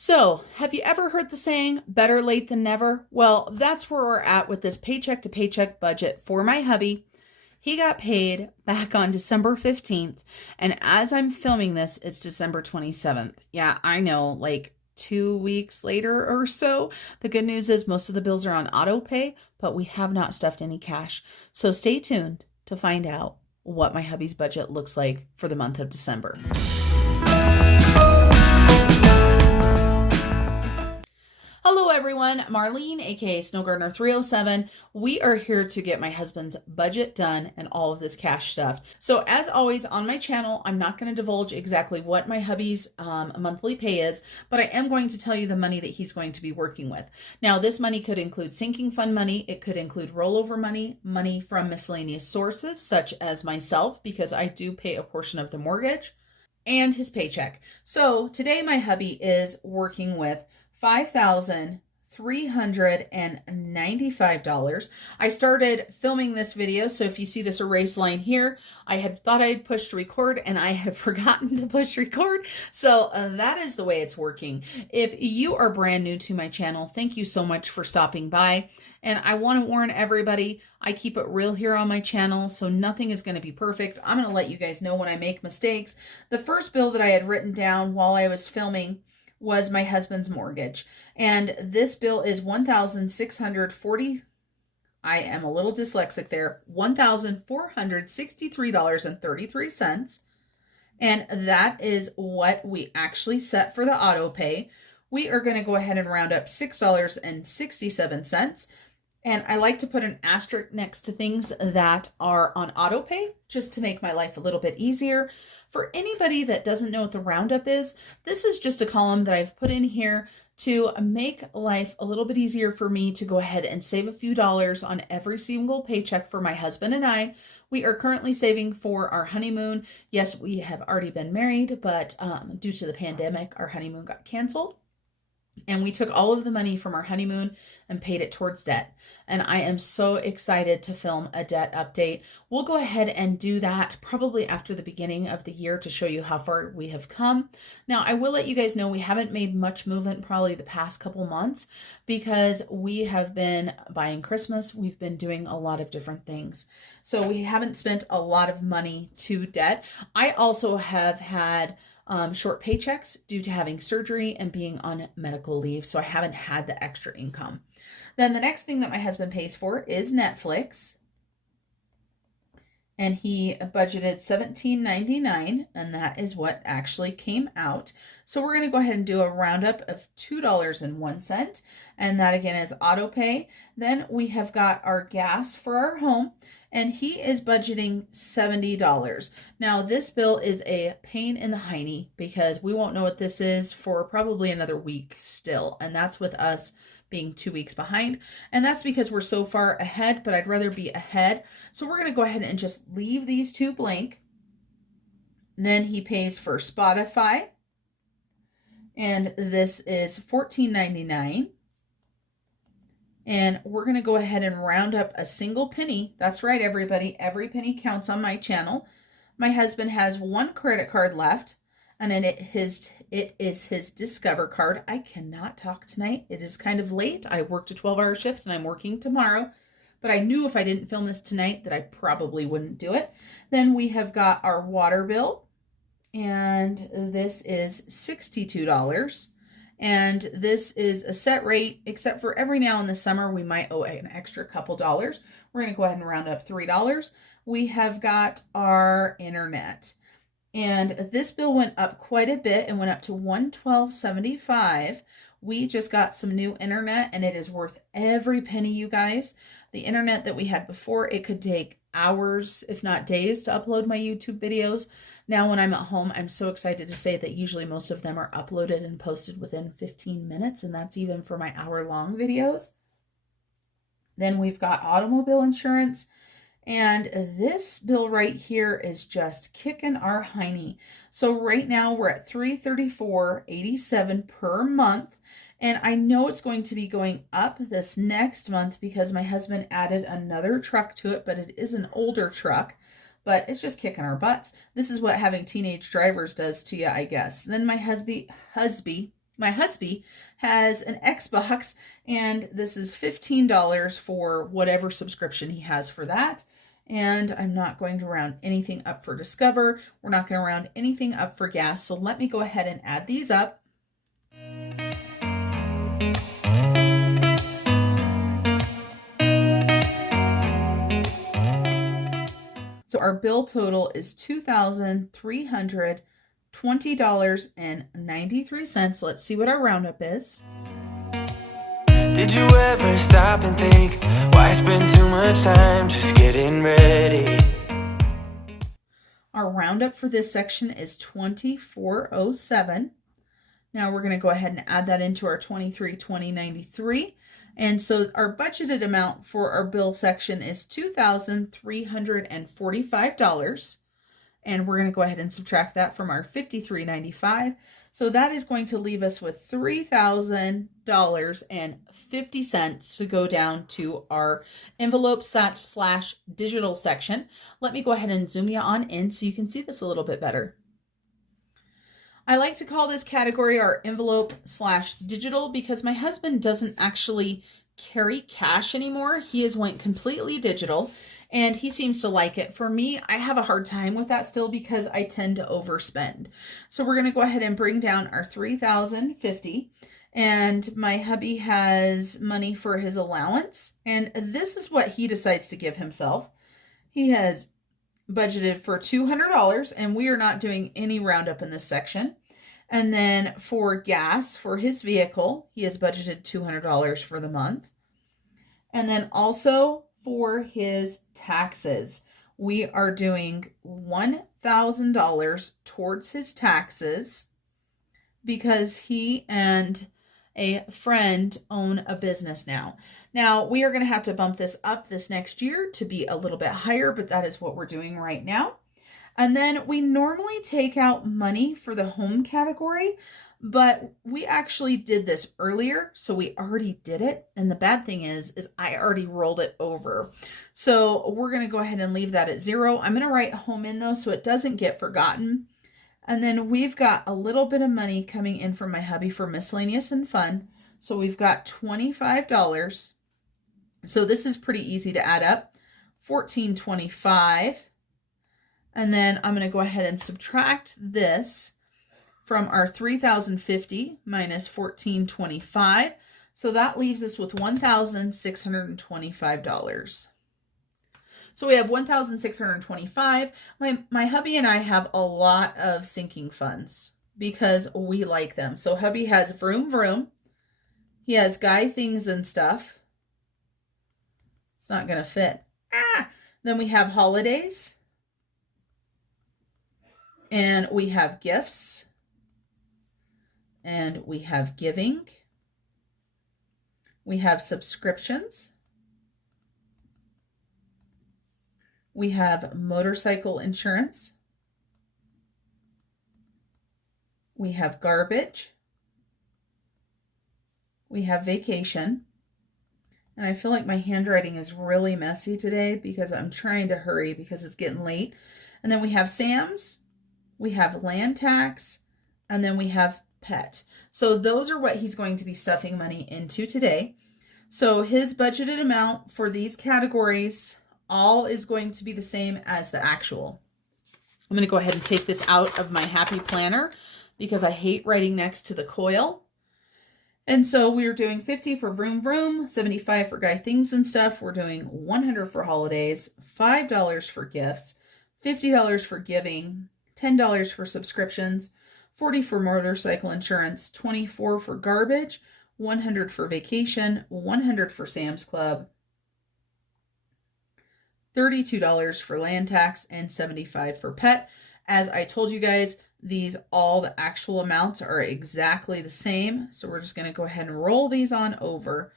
So, have you ever heard the saying, better late than never? Well, that's where we're at with this paycheck to paycheck budget for my hubby. He got paid back on December 15th, and as I'm filming this, it's December 27th. Yeah, I know, like 2 weeks later or so. The good news is most of the bills are on auto pay, but we have not stuffed any cash. So stay tuned to find out what my hubby's budget looks like for the month of December. Hello everyone, Marlene, aka Snow Gardener 307. We are here to get my husband's budget done and all of this cash stuff. So as always on my channel, I'm not going to divulge exactly what my hubby's monthly pay is, but I am going to tell you the money that he's going to be working with. Now this money could include sinking fund money, it could include rollover money, money from miscellaneous sources such as myself, because I do pay a portion of the mortgage, and his paycheck. So today my hubby is working with $5,395. I started filming this video, so if you see this erase line here, I had thought I had pushed record and I had forgotten to push record. So that is the way it's working. If you are brand new to my channel, thank you so much for stopping by. And I want to warn everybody, I keep it real here on my channel, so nothing is going to be perfect. I'm going to let you guys know when I make mistakes. The first bill that I had written down while I was filming was my husband's mortgage. And this bill is $1,640. I am a little dyslexic there. $1,463.33. And that is what we actually set for the auto pay. We are going to go ahead and round up $6.67. And I like to put an asterisk next to things that are on auto pay just to make my life a little bit easier. For anybody that doesn't know what the roundup is, this is just a column that I've put in here to make life a little bit easier for me to go ahead and save a few dollars on every single paycheck for my husband and I. We are currently saving for our honeymoon. Yes, we have already been married, but due to the pandemic, our honeymoon got canceled. And we took all of the money from our honeymoon and paid it towards debt. And I am so excited to film a debt update. We'll go ahead and do that probably after the beginning of the year to show you how far we have come. Now, I will let you guys know we haven't made much movement probably the past couple months because we have been buying Christmas. We've been doing a lot of different things. So we haven't spent a lot of money to debt. I also have had short paychecks due to having surgery and being on medical leave, so I haven't had the extra income. Then the next thing that my husband pays for is Netflix, and he budgeted $17.99, and that is what actually came out. So we're going to go ahead and do a roundup of $2.01, and that again is auto pay. Then we have got our gas for our home, and he is budgeting $70. Now this bill is a pain in the hiney because we won't know what this is for probably another week still, and that's with us being 2 weeks behind. And that's because we're so far ahead, but I'd rather be ahead. So we're going to go ahead and just leave these two blank. Then he pays for Spotify, and this is $14.99. And we're going to go ahead and round up a single penny. That's right, everybody. Every penny counts on my channel. My husband has one credit card left, and then it is his Discover card. I cannot talk tonight. It is kind of late. I worked a 12-hour shift, and I'm working tomorrow. But I knew if I didn't film this tonight that I probably wouldn't do it. Then we have got our water bill, and this is $62. And this is a set rate, except for every now in the summer, we might owe an extra couple dollars. We're going to go ahead and round up $3. We have got our internet. And this bill went up quite a bit and went up to $112.75. We just got some new internet, and it is worth every penny, you guys. The internet that we had before, it could take hours, if not days, to upload my YouTube videos. Now when I'm at home, I'm so excited to say that usually most of them are uploaded and posted within 15 minutes, and that's even for my hour-long videos. Then we've got automobile insurance, and this bill right here is just kicking our hiney. So right now we're at $334.87 per month, and I know it's going to be going up this next month because my husband added another truck to it, but it is an older truck. But it's just kicking our butts. This is what having teenage drivers does to you, I guess. Then my husband My husband has an Xbox, and this is $15 for whatever subscription he has for that. And I'm not going to round anything up for Discover. We're not going to round anything up for gas. So let me go ahead and add these up. So our bill total is $2,320.93. Let's see what our roundup is. Did you ever stop and think, why spend too much time just getting ready? Our roundup for this section is $2,407. Now we're going to go ahead and add that into our $23,20.93. And so our budgeted amount for our bill section is $2,345. And we're going to go ahead and subtract that from our $53.95. So that is going to leave us with $3,000.50 to go down to our envelope / digital section. Let me go ahead and zoom you on in so you can see this a little bit better. I like to call this category our envelope / digital because my husband doesn't actually carry cash anymore. He has went completely digital and he seems to like it. For me, I have a hard time with that still because I tend to overspend. So we're going to go ahead and bring down our $3,050, and my hubby has money for his allowance, and this is what he decides to give himself. He has budgeted for $200, and we are not doing any roundup in this section. And then for gas for his vehicle, he has budgeted $200 for the month. And then also for his taxes, we are doing $1,000 towards his taxes because he and a friend own a business now. Now, we are going to have to bump this up this next year to be a little bit higher, but that is what we're doing right now. And then we normally take out money for the home category, but we actually did this earlier, so we already did it. And the bad thing is I already rolled it over. So we're going to go ahead and leave that at 0. I'm going to write home in though, so it doesn't get forgotten. And then we've got a little bit of money coming in from my hubby for miscellaneous and fun. So we've got $25. So this is pretty easy to add up. $14.25. And then I'm going to go ahead and subtract this from our $3,050 minus $14.25. So that leaves us with $1,625. So we have $1,625. My hubby and I have a lot of sinking funds because we like them. So hubby has Vroom Vroom. He has Guy Things and Stuff. It's not going to fit. Then we have Holidays. And we have Gifts. And we have Giving. We have Subscriptions. We have Motorcycle Insurance. We have Garbage. We have Vacation. And I feel like my handwriting is really messy today because I'm trying to hurry because it's getting late. And then we have Sam's. We have Land Tax. And then we have Pet. So those are what he's going to be stuffing money into today. So his budgeted amount for these categories all is going to be the same as the actual. I'm going to go ahead and take this out of my Happy Planner because I hate writing next to the coil. And so we're doing 50 for Vroom Vroom, 75 for Guy Things and Stuff. We're doing 100 for Holidays, $5 for Gifts, $50 for Giving, $10 for Subscriptions, $40 for Motorcycle Insurance, $24 for Garbage, $100 for Vacation, $100 for Sam's Club, $32 for Land Tax, and $75 for Pet. As I told you guys, all the actual amounts are exactly the same. So we're just going to go ahead and roll these on over.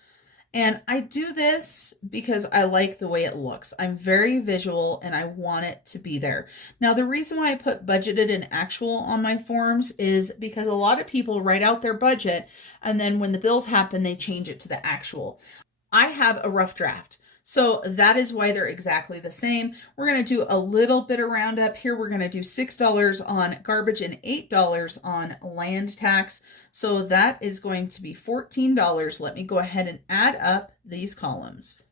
And I do this because I like the way it looks. I'm very visual and I want it to be there. Now, the reason why I put budgeted and actual on my forms is because a lot of people write out their budget and then when the bills happen, they change it to the actual. I have a rough draft. So that is why they're exactly the same. We're going to do a little bit of roundup here. We're going to do $6 on garbage and $8 on land tax. So that is going to be $14. Let me go ahead and add up these columns.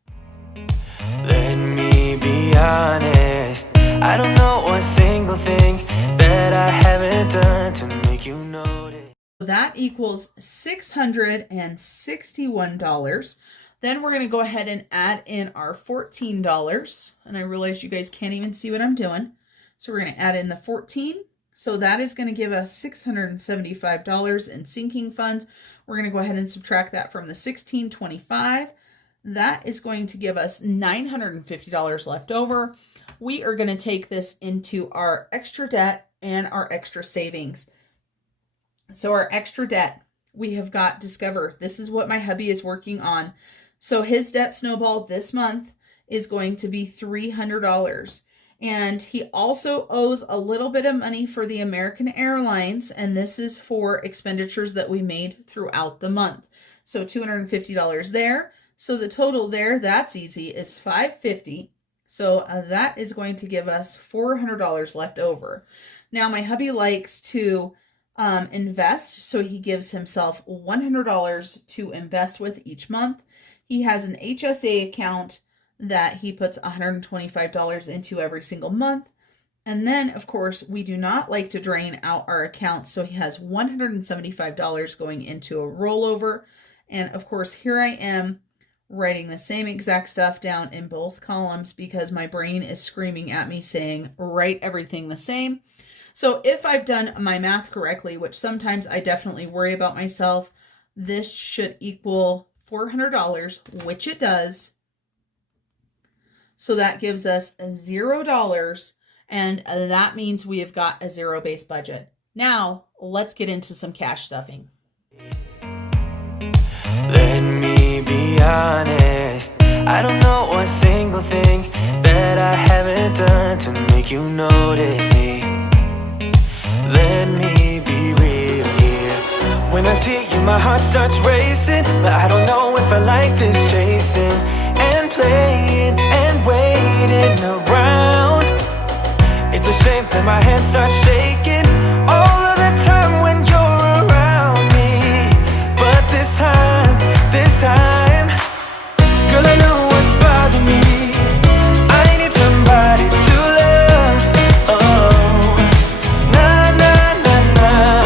Let me be honest, I don't know a single thing that I haven't done to make you notice. That equals $661. Then we're going to go ahead and add in our $14. And I realize you guys can't even see what I'm doing. So we're going to add in the 14. So that is going to give us $675 in sinking funds. We're going to go ahead and subtract that from the $1,625. That is going to give us $950 left over. We are going to take this into our extra debt and our extra savings. So our extra debt, we have got Discover. This is what my hubby is working on. So his debt snowball this month is going to be $300. And he also owes a little bit of money for the American Airlines. And this is for expenditures that we made throughout the month. So $250 there. So the total there, that's easy, is $550. So that is going to give us $400 left over. Now my hubby likes to invest, so he gives himself $100 to invest with each month. He has an HSA account that he puts $125 into every single month. And then, of course, we do not like to drain out our accounts, so he has $175 going into a rollover. And of course, here I am writing the same exact stuff down in both columns because my brain is screaming at me saying, write everything the same. So if I've done my math correctly, which sometimes I definitely worry about myself, this should equal $400, which it does. So that gives us $0, and that means we have got a zero-based budget. Now, let's get into some cash stuffing. Let me be honest, I don't know a single thing that I haven't done to make you notice me. Let me be real here. When I see you, my heart starts racing, but I don't know if I like this chasing and playing and waiting around. It's a shame that my hands start shaking all of the time when you're around me. But this time, girl, I know what's bothering me. I need somebody to love. Oh, nah, nah, nah, nah.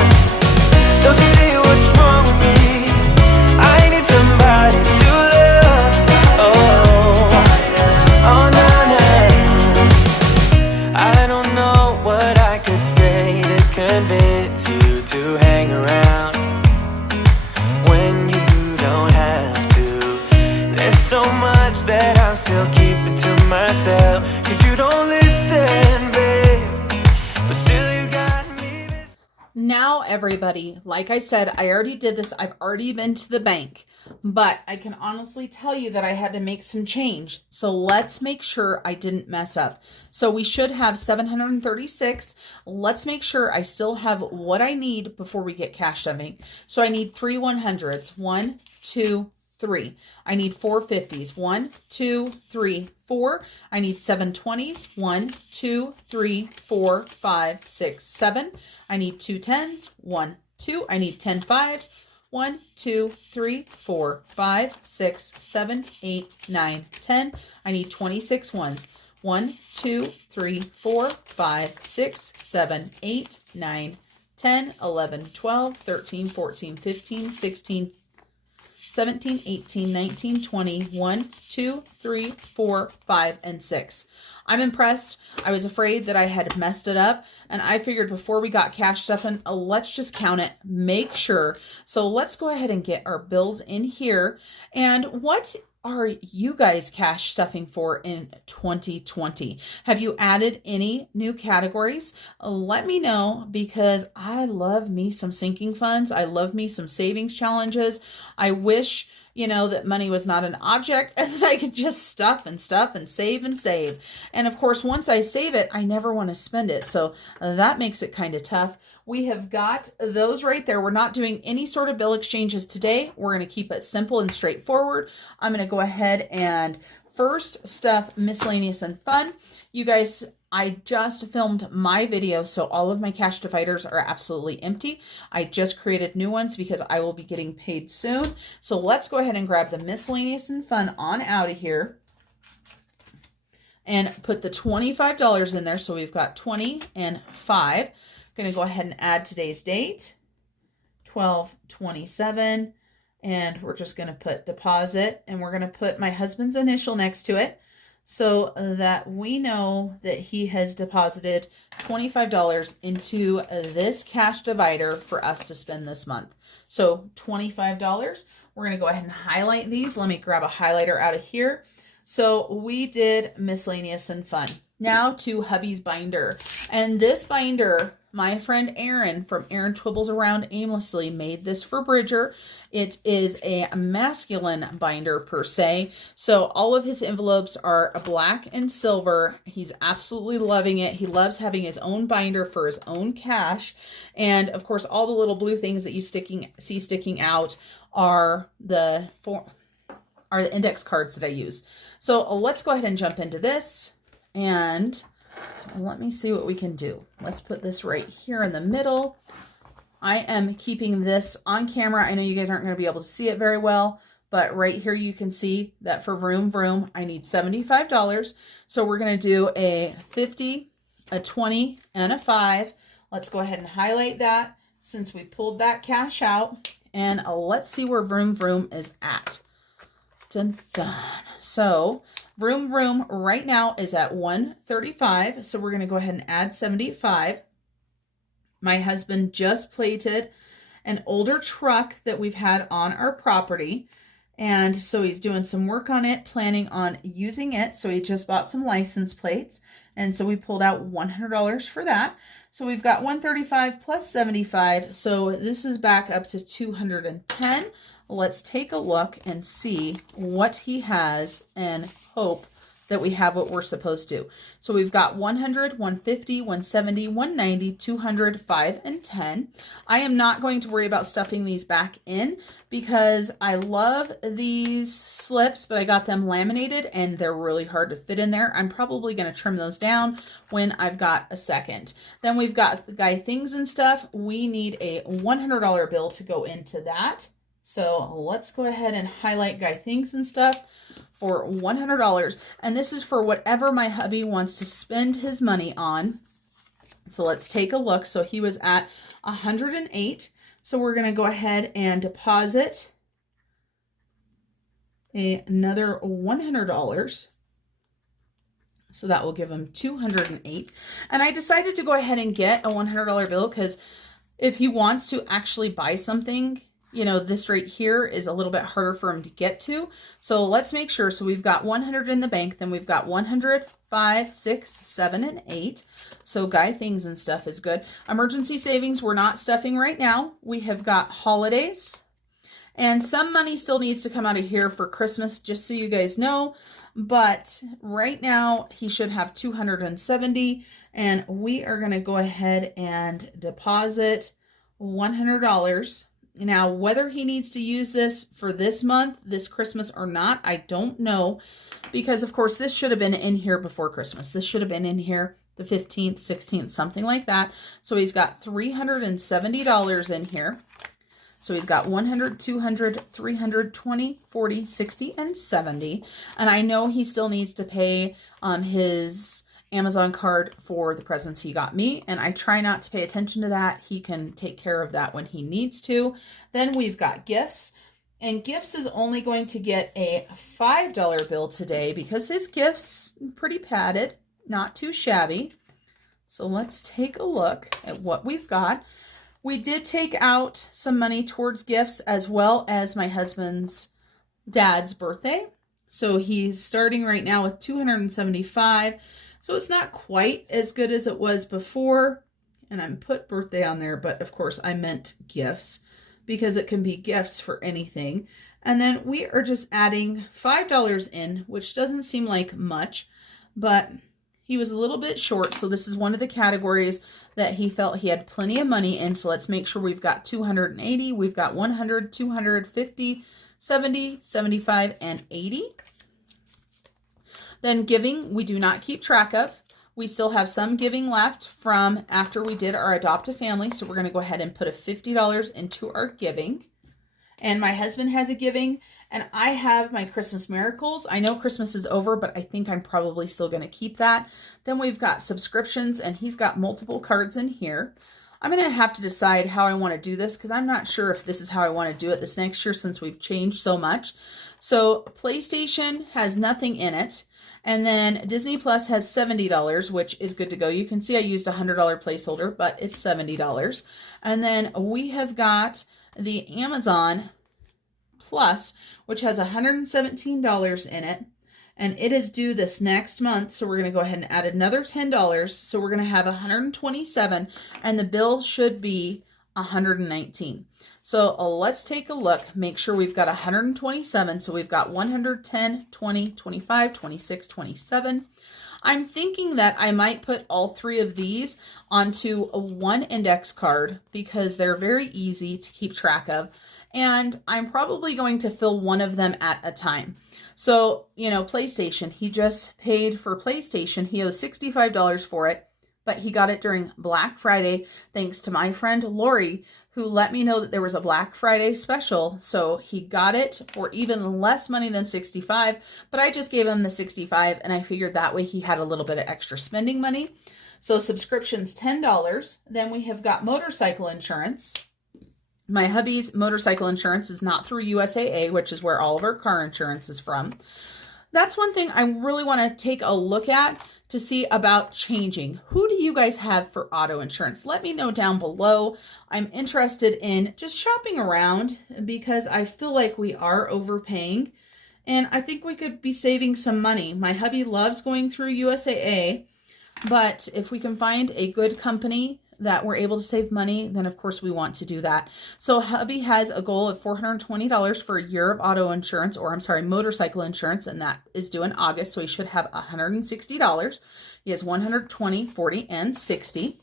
Don't you see what's wrong with me? I need somebody to love. Oh, oh, nah, nah. I don't know what I could say to convince you to hang around when you don't have to. There's so much that I'm still keeping to myself, 'cause you don't listen, babe, but still you got me this. Now, everybody, like I said, I already did this. I've already been to the bank, but I can honestly tell you that I had to make some change. So let's make sure I didn't mess up. So we should have 736. Let's make sure I still have what I need before we get cash stuffing. So I need 3 100s. 1, 2, 3. I need 4 50s. 1, 2, 3, 4. I need 7 20s. 1, 2, 3, 4, 5, 6, 7. I need 2 10s. 1, 2. I need 10 5s. 1, 2, 3, 4, 5, 6, 7, 8, 9, 10. I need 26 ones. 1, 2, 3, 4, 5, 6, 7, 8, 9, 10, 11, 12, 13, 14, 15, 16, 17, 18, 19, 20, 1, 2, 3, 4, 5, and 6. I'm impressed. I was afraid that I had messed it up, and I figured before we got cash stuffing, let's just count it, make sure. So let's go ahead and get our bills in here. And what are you guys cash stuffing for in 2020? Have you added any new categories? Let me know, because I love me some sinking funds. I love me some savings challenges. I wish, that money was not an object and that I could just stuff and save and save. And of course, once I save it, I never want to spend it. So that makes it kind of tough. We have got those right there. We're not doing any sort of bill exchanges today. We're going to keep it simple and straightforward. I'm going to go ahead and first stuff, miscellaneous and fun. You guys, I just filmed my video, so all of my cash dividers are absolutely empty. I just created new ones because I will be getting paid soon. So let's go ahead and grab the miscellaneous and fun on out of here and put the $25 in there. So we've got 20 and 5. I'm going to go ahead and add today's date, 12/27. And we're just going to put deposit, and we're going to put my husband's initial next to it so that we know that he has deposited $25 into this cash divider for us to spend this month. So $25. We're going to go ahead and highlight these. Let me grab a highlighter out of here. So we did miscellaneous and fun. Now to hubby's binder. And this binder, my friend Erin from Erin Twibbles Around Aimlessly made this for Bridger. It is a masculine binder per se. So all of his envelopes are black and silver. He's absolutely loving it. He loves having his own binder for his own cash. And of course, all the little blue things that you see sticking out are the index cards that I use. So let's go ahead and jump into this. And let me see what we can do. Let's put this right here in the middle. I am keeping this on camera. I know you guys aren't going to be able to see it very well, but right here you can see that for Vroom Vroom, I need $75. So we're going to do a 50, a 20, and a 5. Let's go ahead and highlight that since we pulled that cash out. And let's see where Vroom Vroom is at. Dun, dun. So Vroom Vroom right now is at 135. So we're going to go ahead and add 75. My husband just plated an older truck that we've had on our property. And so he's doing some work on it, planning on using it. So he just bought some license plates. And so we pulled out $100 for that. So we've got 135 plus 75. So this is back up to 210. Let's take a look and see what he has and hope that we have what we're supposed to. So we've got 100, 150, 170, 190, 200, 5, and 10. I am not going to worry about stuffing these back in because I love these slips, but I got them laminated and they're really hard to fit in there. I'm probably going to trim those down when I've got a second. Then we've got the guy things and stuff. We need a $100 bill to go into that. So let's go ahead and highlight guy things and stuff for $100. And this is for whatever my hubby wants to spend his money on. So let's take a look. So he was at 108. So we're going to go ahead and deposit another $100. So that will give him 208. And I decided to go ahead and get a $100 bill because if he wants to actually buy something, you know, this right here is a little bit harder for him to get to. So let's make sure. So we've got 100 in the bank. Then we've got 100, 5, 6, 7, and 8. So guy things and stuff is good. Emergency savings, we're not stuffing right now. We have got holidays. And some money still needs to come out of here for Christmas, just so you guys know. But right now, he should have 270. And we are going to go ahead and deposit $100. Now, whether he needs to use this for this month, this Christmas or not, I don't know. Because, of course, this should have been in here before Christmas. This should have been in here the 15th, 16th, something like that. So he's got $370 in here. So he's got 100, 200, 300, 20, 40, 60, and 70. And I know he still needs to pay his Amazon card for the presents he got me, and I try not to pay attention to that. He can take care of that when he needs to. Then we've got gifts, and gifts is only going to get a $5 bill today because his gifts pretty padded, not too shabby. So let's take a look at what we've got. We did take out some money towards gifts as well as my husband's dad's birthday. So he's starting right now with 275. So it's not quite as good as it was before. And I put birthday on there, but of course I meant gifts because it can be gifts for anything. And then we are just adding $5 in, which doesn't seem like much, but he was a little bit short. So this is one of the categories that he felt he had plenty of money in. So let's make sure we've got 280. We've got 100, 250, 70, 75, and 80. Then giving, we do not keep track of. We still have some giving left from after we did our adopt a family. So we're going to go ahead and put a $50 into our giving. And my husband has a giving, and I have my Christmas miracles. I know Christmas is over, but I think I'm probably still going to keep that. Then we've got subscriptions, and he's got multiple cards in here. I'm going to have to decide how I want to do this because I'm not sure if this is how I want to do it this next year since we've changed so much. So PlayStation has nothing in it. And then Disney Plus has $70, which is good to go. You can see I used a $100 placeholder, but it's $70. And then we have got the Amazon Plus, which has $117 in it. And it is due this next month, so we're going to go ahead and add another $10. So we're going to have $127, and the bill should be $119. So let's take a look. Make sure we've got 127. So we've got 110, 20, 25, 26, 27. I'm thinking that I might put all three of these onto one index card because they're very easy to keep track of. And I'm probably going to fill one of them at a time. So, you know, PlayStation, he just paid for PlayStation. He owes $65 for it, but he got it during Black Friday thanks to my friend Lori, who let me know that there was a Black Friday special. So he got it for even less money than $65, but I just gave him the $65 and I figured that way he had a little bit of extra spending money. So subscription's $10. Then we have got motorcycle insurance. My hubby's motorcycle insurance is not through USAA, which is where all of our car insurance is from. That's one thing I really want to take a look at to see about changing. Who do you guys have for auto insurance? Let me know down below. I'm interested in just shopping around because I feel like we are overpaying and I think we could be saving some money. My hubby loves going through USAA, but if we can find a good company that we're able to save money, then of course we want to do that. So hubby has a goal of $420 for a year of auto insurance, or I'm sorry, motorcycle insurance, and that is due in August. So he should have $160. He has 120, 40, and 60.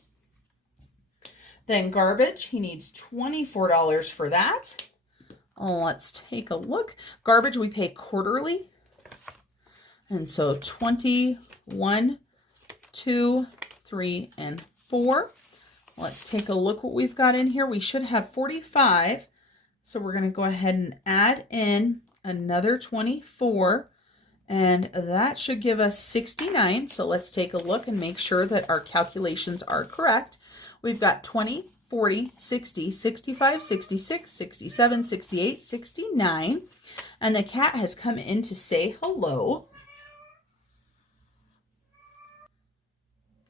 Then garbage, he needs $24 for that. Let's take a look. Garbage we pay quarterly. And so 21, 2, 3, and 4. Let's take a look what we've got in here. We should have 45. So we're going to go ahead and add in another 24. And that should give us 69. So let's take a look and make sure that our calculations are correct. We've got 20, 40, 60, 65, 66, 67, 68, 69. And the cat has come in to say hello.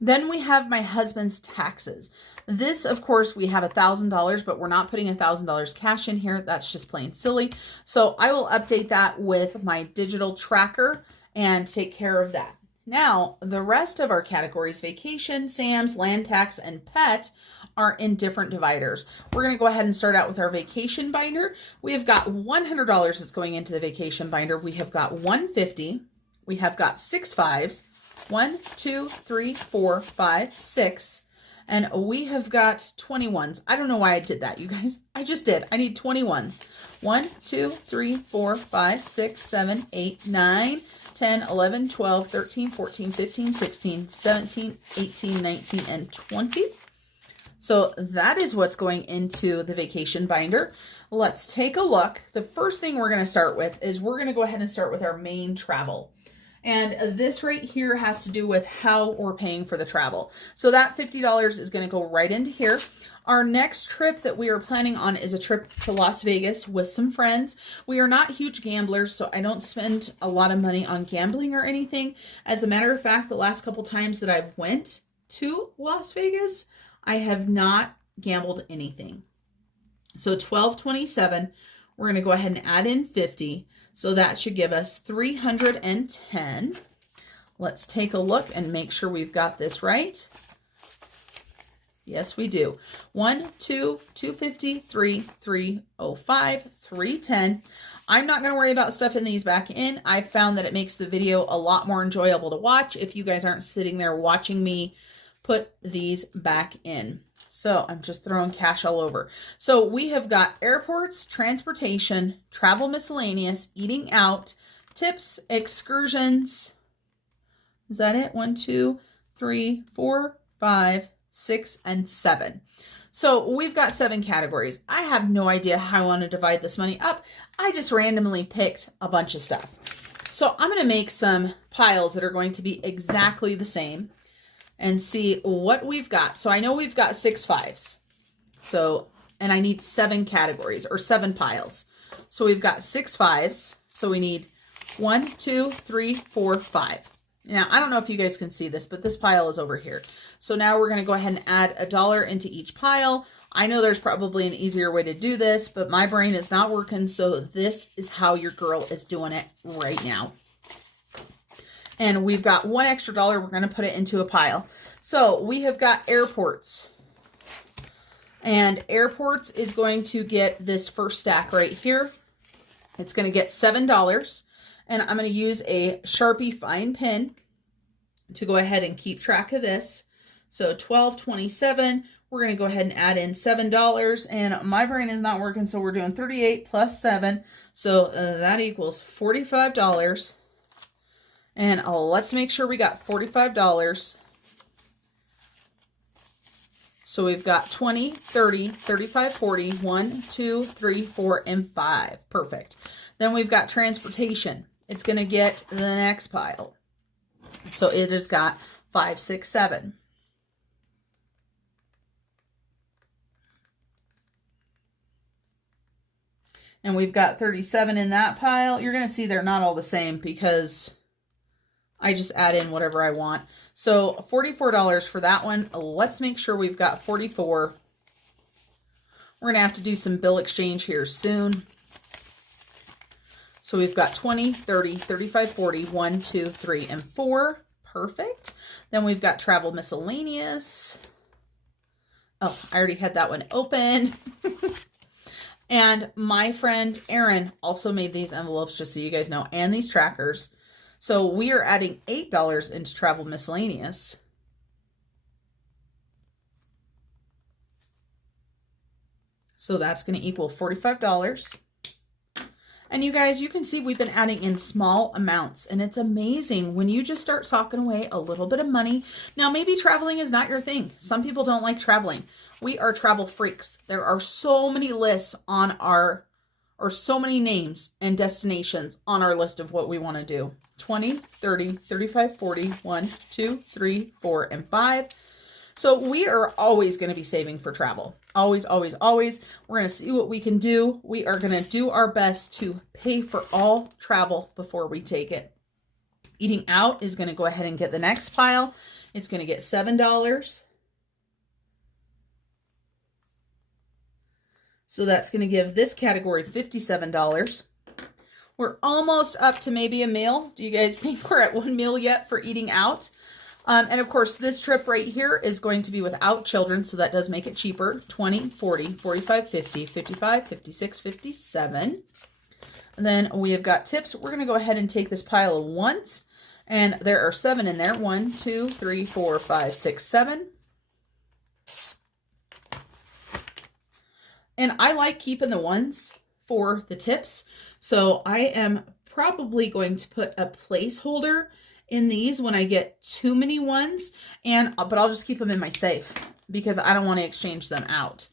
Then we have my husband's taxes. This, of course, we have $1,000, but we're not putting $1,000 cash in here. That's just plain silly. So I will update that with my digital tracker and take care of that. Now, the rest of our categories, vacation, Sam's, land tax, and pet, are in different dividers. We're going to go ahead and start out with our vacation binder. We have got $100 that's going into the vacation binder. We have got $150. We have got 6 5s. 1, 2, 3, 4, 5, 6. And we have got 21s. I don't know why I did that, you guys. I just did. I need 21s. 1, 2, 3, 4, 5, 6, 7, 8, 9, 10, 11, 12, 13, 14, 15, 16, 17, 18, 19, and 20. So that is what's going into the vacation binder. Let's take a look. The first thing we're going to start with is we're going to go ahead and start with our main travel. And this right here has to do with how we're paying for the travel. So that $50 is going to go right into here. Our next trip that we are planning on is a trip to Las Vegas with some friends. We are not huge gamblers, so I don't spend a lot of money on gambling or anything. As a matter of fact, the last couple times that I've went to Las Vegas, I have not gambled anything. So $1,227, we're going to go ahead and add in 50. So that should give us 310. Let's take a look and make sure we've got this right. Yes, we do. 1, 2, 250, 3, 305, 310. I'm not going to worry about stuffing these back in. I've found that it makes the video a lot more enjoyable to watch if you guys aren't sitting there watching me put these back in. So I'm just throwing cash all over. So we have got airports, transportation, travel miscellaneous, eating out, tips, excursions, Is that it? 1, 2, 3, 4, 5, 6, and 7. So we've got 7 categories. I have no idea how I want to divide this money up. I just randomly picked a bunch of stuff. So I'm going to make some piles that are going to be exactly the same and see what we've got. So I know we've got 6 5s. So, and I need 7 categories or 7 piles. So we've got 6 5s. So we need 1, 2, 3, 4, 5. Now, I don't know if you guys can see this, but this pile is over here. So now we're going to go ahead and add $1 into each pile. I know there's probably an easier way to do this, but my brain is not working. So this is how your girl is doing it right now. And we've got $1 extra. We're going to put it into a pile. So we have got airports. And airports is going to get this first stack right here. It's going to get $7. And I'm going to use a Sharpie fine pen to go ahead and keep track of this. So $12.27, we're going to go ahead and add in $7. And my brain is not working, so we're doing 38 plus 7. So that equals $45. And let's make sure we got $45. So we've got 20, 30, 35, 40, 1, 2, 3, 4, and 5. Perfect. Then we've got transportation. It's going to get the next pile. So it has got 5, 6, 7. And we've got 37 in that pile. You're going to see they're not all the same because I just add in whatever I want. So $44 for that one. Let's make sure we've got 44. We're going to have to do some bill exchange here soon. So we've got 20, 30, 35, 40, 1, 2, 3, and 4. Perfect. Then we've got travel miscellaneous. Oh, I already had that one open. And my friend Erin also made these envelopes, just so you guys know, and these trackers. So we are adding $8 into travel miscellaneous. So that's going to equal $45. And you guys, you can see we've been adding in small amounts, and it's amazing when you just start socking away a little bit of money. Now, maybe traveling is not your thing. Some people don't like traveling. We are travel freaks. There are so many lists on our, or so many names and destinations on our list of what we want to do. 20, 30, 35, 40, 1, 2, 3, 4, and 5. So we are always going to be saving for travel. Always, always, always. We're going to see what we can do. We are going to do our best to pay for all travel before we take it. Eating out is going to go ahead and get the next pile. It's going to get $7. So that's going to give this category $57. We're almost up to maybe a meal. Do you guys think we're at 1 meal yet for eating out? And of course, this trip right here is going to be without children, so that does make it cheaper. 20, 40, 45, 50, 55, 56, 57. And then we have got tips. We're going to go ahead and take this pile of ones, and there are 7 in there. 1, 2, 3, 4, 5, 6, 7. And I like keeping the ones for the tips, so I am probably going to put a placeholder in these when I get too many ones, but I'll just keep them in my safe because I don't want to exchange them out.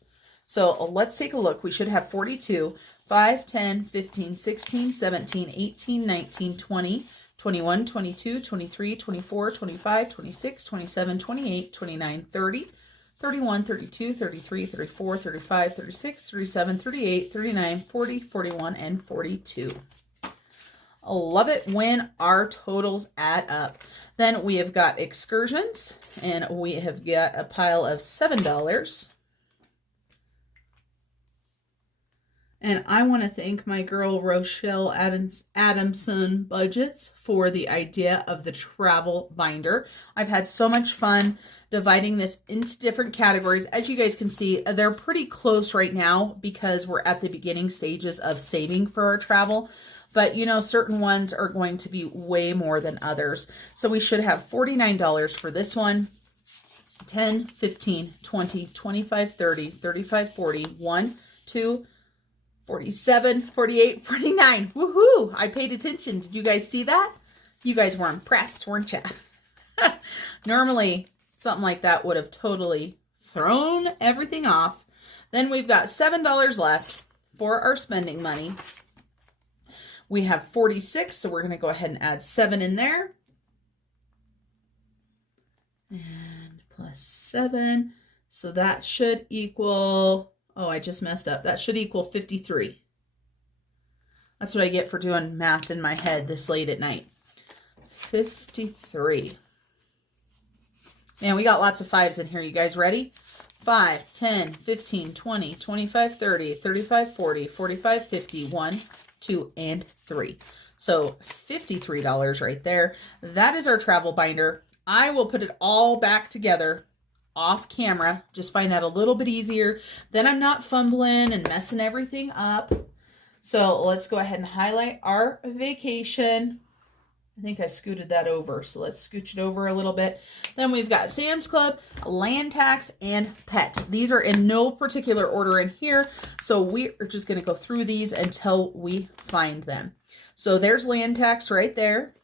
So let's take a look. We should have 42, 5, 10, 15, 16, 17, 18, 19, 20, 21, 22, 23, 24, 25, 26, 27, 28, 29, 30, 31, 32, 33, 34, 35, 36, 37, 38, 39, 40, 41, and 42. I love it when our totals add up. Then we have got excursions, and we have got a pile of $7. And I want to thank my girl Rochelle Adamson Budgets for the idea of the travel binder. I've had so much fun dividing this into different categories. As you guys can see, they're pretty close right now because we're at the beginning stages of saving for our travel. But, you know, certain ones are going to be way more than others. So we should have $49 for this one. 10, 15, 20, 25, 30, 35, 40, 1, 2, 47, 48, 49. Woohoo! I paid attention. Did you guys see that? You guys were impressed, weren't you? Normally, something like that would have totally thrown everything off. Then we've got $7 left for our spending money. We have 46, so we're going to go ahead and add 7 in there. And plus 7. So that should equal, oh, I just messed up. That should equal 53. That's what I get for doing math in my head this late at night. 53. And we got lots of 5s in here. You guys ready? 5, 10, 15, 20, 25, 30, 35, 40, 45, 50, 1, 2, and 3. So $53 right there. That is our travel binder. I will put it all back together off camera. Just find that a little bit easier. Then I'm not fumbling and messing everything up. So let's go ahead and highlight our vacation. I think I scooted that over, so let's scooch it over a little bit. Then we've got Sam's Club, land tax, and pet. These are in no particular order in here, so we are just going to go through these until we find them. So there's land tax right there.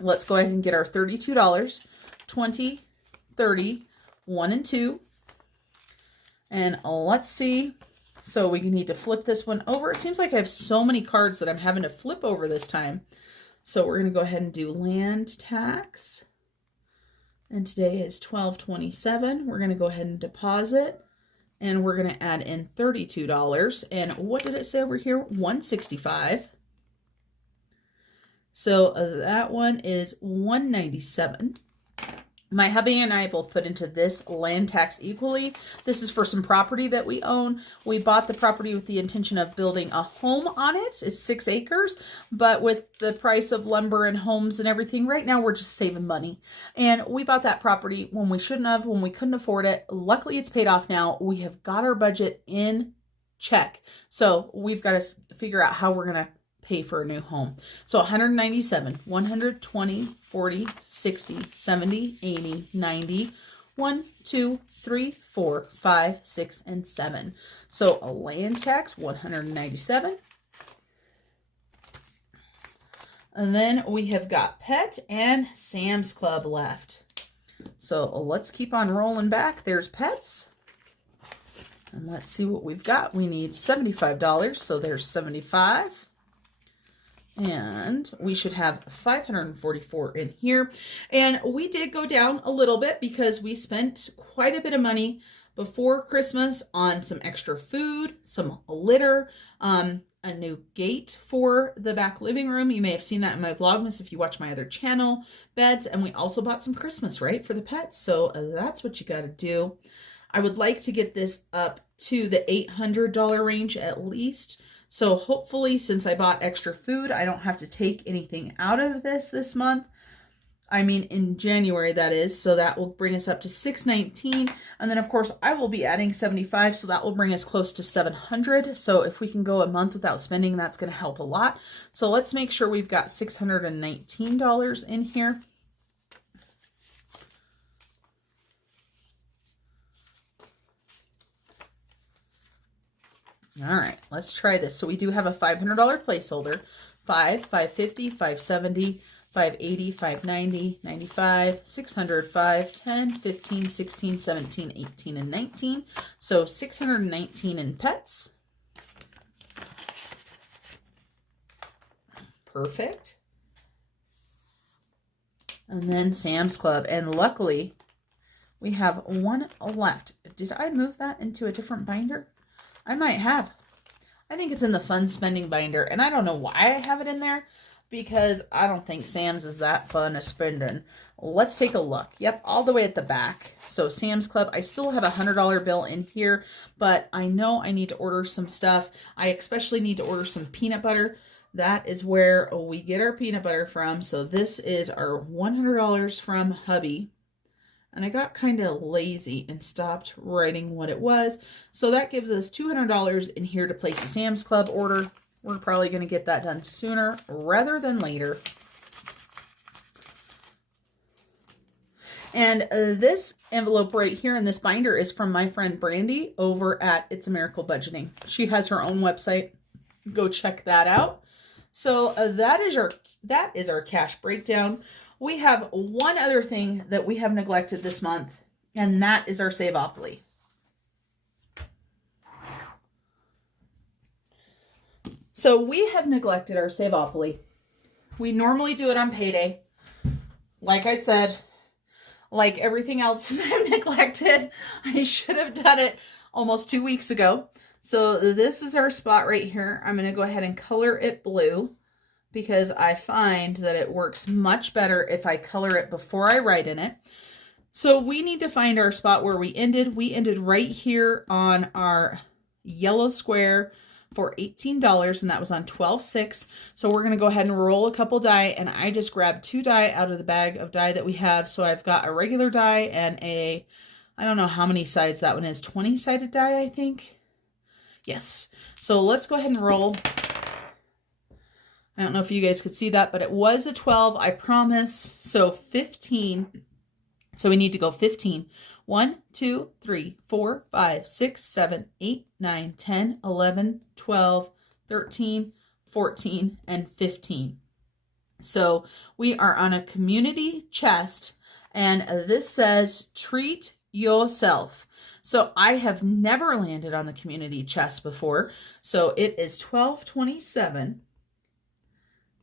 Let's go ahead and get our $32, 20, 30, 1 and 2. And let's see. So we need to flip this one over. It seems like I have so many cards that I'm having to flip over this time. So we're going to go ahead and do land tax. And today is 12/27. We're going to go ahead and deposit. And we're going to add in $32. And what did it say over here? $165. So that one is $197. My hubby and I both put into this land tax equally. This is for some property that we own. We bought the property with the intention of building a home on it. It's 6 acres, but with the price of lumber and homes and everything, right now we're just saving money. And we bought that property when we shouldn't have, when we couldn't afford it. Luckily, it's paid off now. We have got our budget in check. So we've got to figure out how we're going to pay for a new home. So 197, 120, 40, 60, 70, 80, 90, 1, 2, 3, 4, 5, 6, and 7. So a land tax, 197. And then we have got pet and Sam's Club left. So let's keep on rolling back. There's pets. And let's see what we've got. We need $75. So there's 75. And we should have 544 in here. And we did go down a little bit because we spent quite a bit of money before Christmas on some extra food, some litter, a new gate for the back living room. You may have seen that in my Vlogmas if you watch my other channel, beds. And we also bought some Christmas, right, for the pets. So that's what you got to do. I would like to get this up to the $800 range at least. So hopefully, since I bought extra food, I don't have to take anything out of this month. I mean, in January, that is. So that will bring us up to $619. And then, of course, I will be adding 75. So that will bring us close to $700. So if we can go a month without spending, that's going to help a lot. So let's make sure we've got $619 in here. All right, let's try this. So we do have a $500 placeholder. 5, 550, 570, 580, 590, 95, 600, 5, 10, 15, 16, 17, 18, and 19. So 619 in pets. Perfect. And then Sam's Club. And luckily, we have one left. Did I move that into a different binder? I might have. I think it's in the fun spending binder. And I don't know why I have it in there. Because I don't think Sam's is that fun a spending. Let's take a look. Yep, all the way at the back. So Sam's Club, I still have a $100 bill in here. But I know I need to order some stuff. I especially need to order some peanut butter. That is where we get our peanut butter from. So this is our $100 from hubby. And I got kind of lazy and stopped writing what it was. So that gives us $200 in here to place a Sam's Club order. We're probably going to get that done sooner rather than later. And this envelope right here in this binder is from my friend Brandy over at It's a Miracle Budgeting. She has her own website. Go check that out. So that is our cash breakdown. we have one other thing that we have neglected this month, and that is our Saveopoli. So we have neglected our Saveopoli. We normally do it on payday. Like I said, like everything else I've neglected, I should have done it almost 2 weeks ago. So this is our spot right here. I'm going to go ahead and color it blue because I find that it works much better if I color it before I write in it. So we need to find our spot where we ended. We ended right here on our yellow square for $18, and that was on 12/6. So we're going to go ahead and roll a couple die, and I just grabbed 2 die out of the bag of die that we have. So I've got a regular die and a, I don't know how many sides that one is, 20-sided die, I think. Yes. So let's go ahead and roll. I don't know if you guys could see that, but it was a 12, I promise. So 15. So we need to go 15. 1, 2, 3, 4, 5, 6, 7, 8, 9, 10, 11, 12, 13, 14, and 15. So we are on a community chest, and this says treat yourself. So I have never landed on the community chest before. So it is 1227.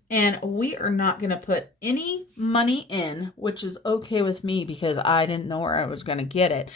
And we are not going to put any money in, which is okay with me because I didn't know where I was going to get it.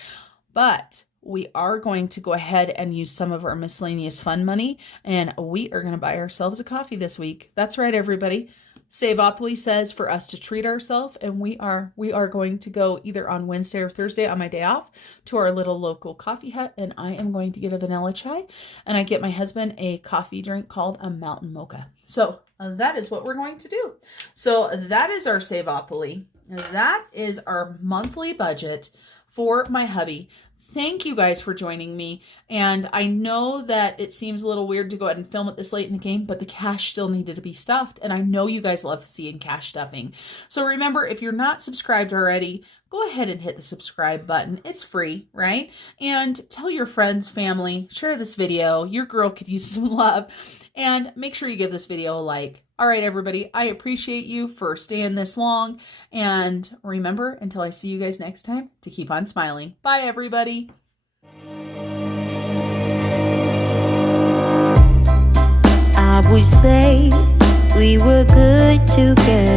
But we are going to go ahead and use some of our miscellaneous fund money, and we are going to buy ourselves a coffee this week. That's right, everybody. Saveopoli says for us to treat ourselves, and we are going to go either on Wednesday or Thursday on my day off to our little local coffee hut, and I am going to get a vanilla chai, and I get my husband a coffee drink called a mountain mocha. So that is what we're going to do. So that is our Saveopoli. That is our monthly budget for my hubby. Thank you guys for joining me. And I know that it seems a little weird to go ahead and film it this late in the game, but the cash still needed to be stuffed. And I know you guys love seeing cash stuffing. So remember, if you're not subscribed already, go ahead and hit the subscribe button. It's free, right? And tell your friends, family, share this video. Your girl could use some love. And make sure you give this video a like. All right, everybody, I appreciate you for staying this long. And remember, until I see you guys next time, to keep on smiling. Bye, everybody. I would say we were good together.